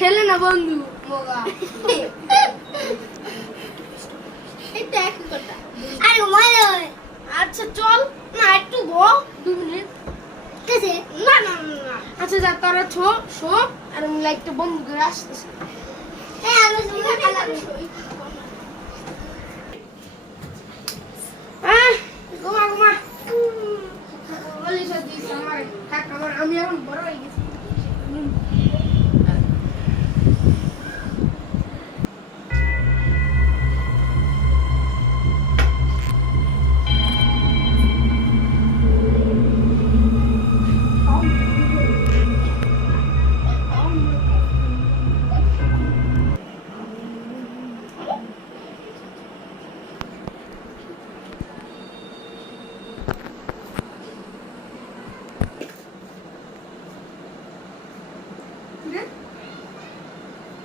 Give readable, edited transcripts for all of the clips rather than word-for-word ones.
ছেলে না বন্ধু মগা এটা একই কথা আরে মজা হয় আচ্ছা চল না একটু ব 2 মিনিট কেসে না না না আচ্ছা যা তোরা শো আর আমি লাইকটা বন্ধ করে আসতেছি এই আমি শুনে খেলা গোমা গোমা বলি সত্যি আমার থাক আমার আমি এখন বড় হয়ে গেছি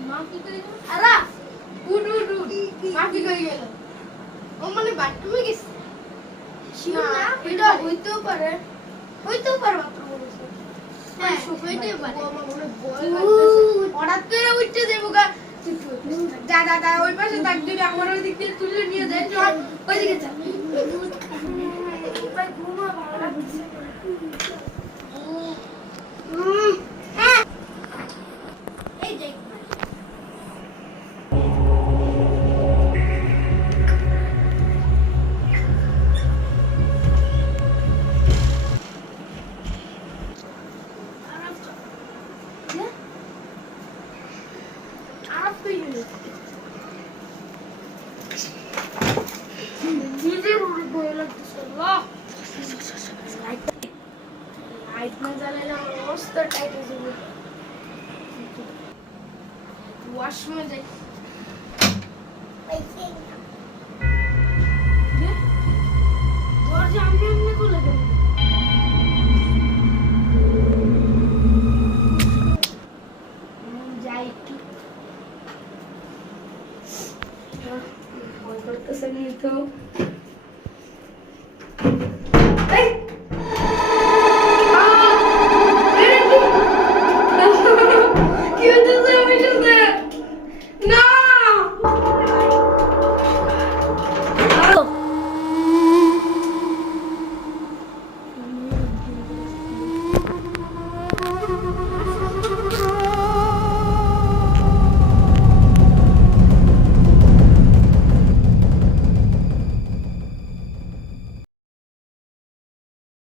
মা কি করে গেল আরা উড মা কি করে গেল ও মানে বাথরুমে গেছে না এটা হইতেও পারে মাত্র বলেছে হ্যাঁ হইতে পারে ও আমার মনে ভয় লাগতেছে হঠাৎ করে উঠতে যাবো গা যা ওই পাশে তাক দিবি আমার ওই দিক দিয়ে তুলে নিয়ে যাই চল ওই দিকে চল ভাই ঘুমা ভালো লাগছে এই যে लाइट में জ্বালালে আমার অবস্থা টাইট হয়ে যাবে ওয়াশরুমে যাই দরজা আমি এমনি খুলে দেব যাই একটু ভয় করতেছে নি তো